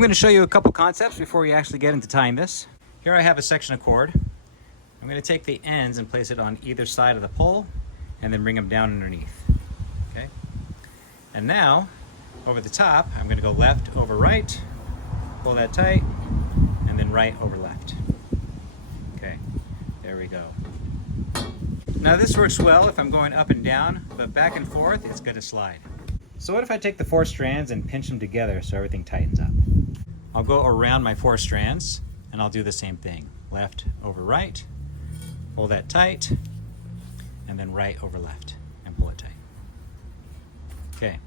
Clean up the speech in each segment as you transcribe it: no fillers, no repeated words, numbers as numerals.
I'm going to show you a couple concepts before we actually get into tying this. Here I have a section of cord. I'm going to take the ends and place it on either side of the pole and then bring them down underneath. Okay. And now, over the top, I'm going to go left over right, pull that tight, and then right over left. Okay, there we go. Now this works well if I'm going up and down, but back and forth, it's going to slide. So what if I take the 4 strands and pinch them together so everything tightens up? I'll go around my 4 strands, and I'll do the same thing. Left over right, pull that tight, and then right over left, and pull it tight. Okay,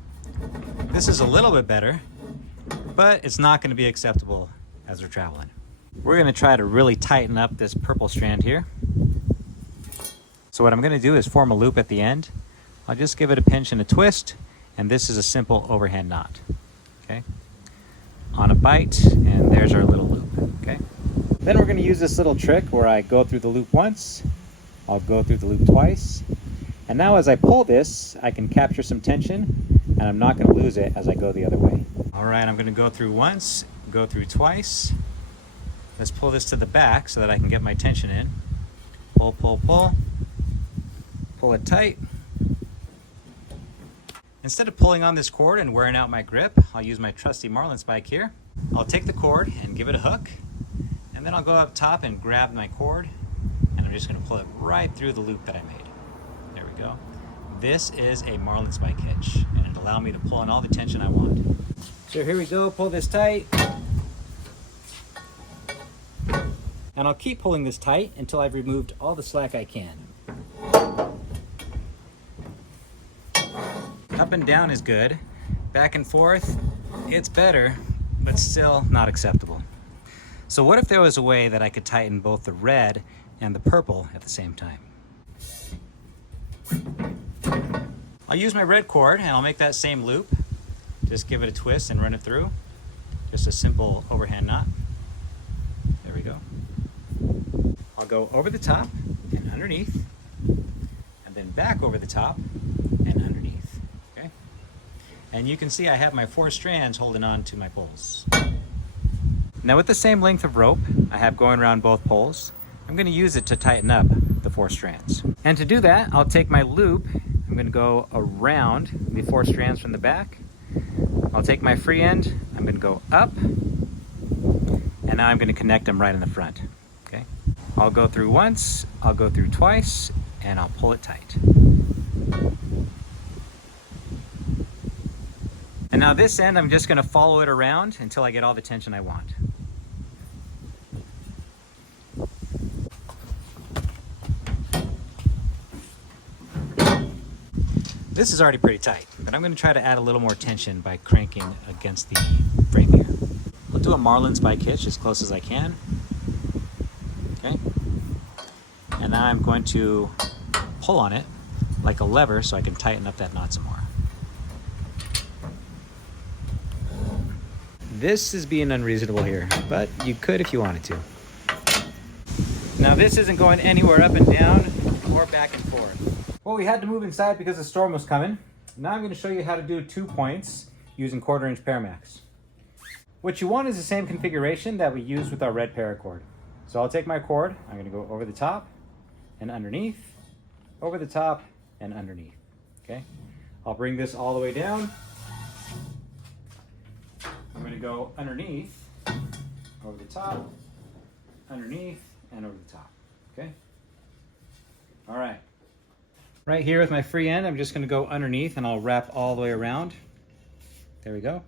this is a little bit better, but it's not going to be acceptable as we're traveling. We're going to try to really tighten up this purple strand here. So what I'm going to do is form a loop at the end. I'll just give it a pinch and a twist, and this is a simple overhand knot. Okay, on a bite, and there's our little loop. Okay, then we're going to use this little trick where I go through the loop once, I'll go through the loop twice, and now as I pull this, I can capture some tension, and I'm not going to lose it as I go the other way. All right, I'm going to go through once, go through twice. Let's pull this to the back so that I can get my tension in. Pull, pull, pull. Pull it tight. Instead of pulling on this cord and wearing out my grip, I'll use my trusty Marlin spike here. I'll take the cord and give it a hook, and then I'll go up top and grab my cord, and I'm just going to pull it right through the loop that I made. There we go. This is a Marlin spike hitch, and it'll allow me to pull in all the tension I want. So here we go, pull this tight. And I'll keep pulling this tight until I've removed all the slack I can. Up and down is good. Back and forth, it's better, but still not acceptable. So what if there was a way that I could tighten both the red and the purple at the same time? I'll use my red cord and I'll make that same loop. Just give it a twist and run it through. Just a simple overhand knot. There we go. I'll go over the top and underneath, and then back over the top and underneath. Okay? And you can see I have my 4 strands holding on to my poles. Now with the same length of rope I have going around both poles, I'm going to use it to tighten up the 4 strands. And to do that, I'll take my loop, I'm going to go around the 4 strands from the back. I'll take my free end, I'm going to go up, and now I'm going to connect them right in the front. Okay? I'll go through once, I'll go through twice, and I'll pull it tight. And now this end, I'm just going to follow it around until I get all the tension I want. This is already pretty tight, but I'm going to try to add a little more tension by cranking against the frame here. I'll do a Marlin spike hitch as close as I can. Okay. And now I'm going to pull on it like a lever so I can tighten up that knot some more. This is being unreasonable here, but you could if you wanted to. Now this isn't going anywhere up and down or back and forth. Well, we had to move inside because the storm was coming. Now I'm going to show you how to do 2 points using 1/4 inch Paramax. What you want is the same configuration that we used with our red paracord. So I'll take my cord, I'm going to go over the top and underneath, over the top and underneath. Okay, I'll bring this all the way down. I'm going to go underneath, over the top, underneath, and over the top. Okay, all right. Right here with my free end, I'm just going to go underneath and I'll wrap all the way around. There we go.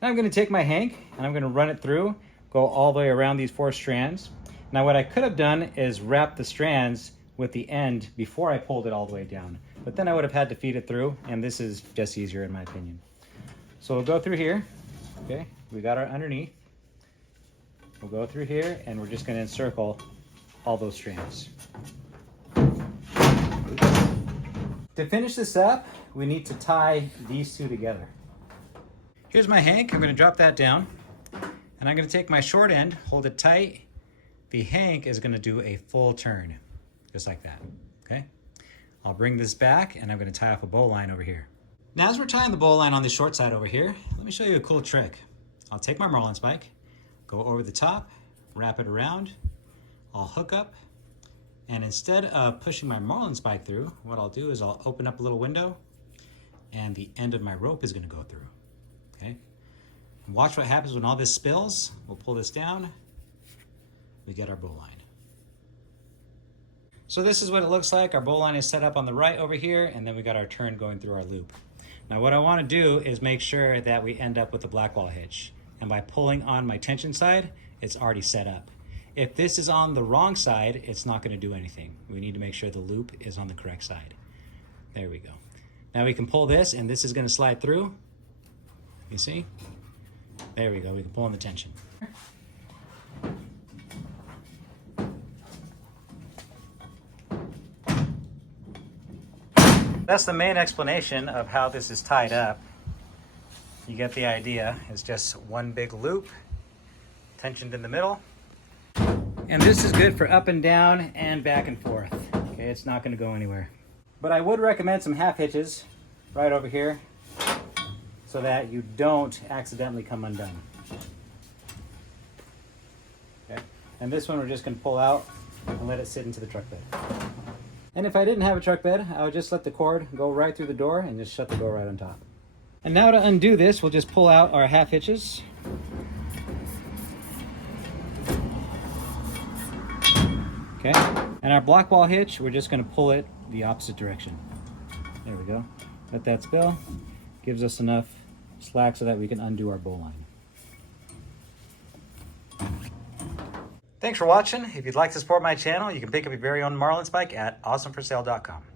Now I'm going to take my hank and I'm going to run it through, go all the way around these 4 strands. Now what I could have done is wrap the strands with the end before I pulled it all the way down, but then I would have had to feed it through, and this is just easier in my opinion. So we'll go through here. Okay, we got our underneath. We'll go through here and we're just going to encircle all those strands. To finish this up, we need to tie these 2 together. Here's my hank. I'm going to drop that down, and I'm going to take my short end, hold it tight. The hank is going to do a full turn, just like that. Okay? I'll bring this back, and I'm going to tie off a bow line over here. Now, as we're tying the bow line on the short side over here, let me show you a cool trick. I'll take my Marlin spike, go over the top, wrap it around, I'll hook up, and instead of pushing my Marlin spike through, what I'll do is I'll open up a little window and the end of my rope is going to go through. Okay? And watch what happens when all this spills. We'll pull this down. We get our bowline. So this is what it looks like. Our bowline is set up on the right over here, and then we got our turn going through our loop. Now what I want to do is make sure that we end up with the black wall hitch. And by pulling on my tension side, it's already set up. If this is on the wrong side, it's not going to do anything. We need to make sure the loop is on the correct side. There we go. Now we can pull this, and this is going to slide through. You see? There we go. We can pull on the tension. That's the main explanation of how this is tied up. You get the idea. It's just one big loop, tensioned in the middle. And this is good for up and down and back and forth. Okay, it's not going to go anywhere. But I would recommend some half hitches right over here so that you don't accidentally come undone. Okay, and this one we're just going to pull out and let it sit into the truck bed. And if I didn't have a truck bed, I would just let the cord go right through the door and just shut the door right on top. And now to undo this, we'll just pull out our half hitches. Okay, and our block wall hitch, we're just going to pull it the opposite direction. There we go. Let that spill. Gives us enough slack so that we can undo our bowline. Thanks for watching. If you'd like to support my channel, you can pick up your very own Marlin spike at awesomeforsale.com.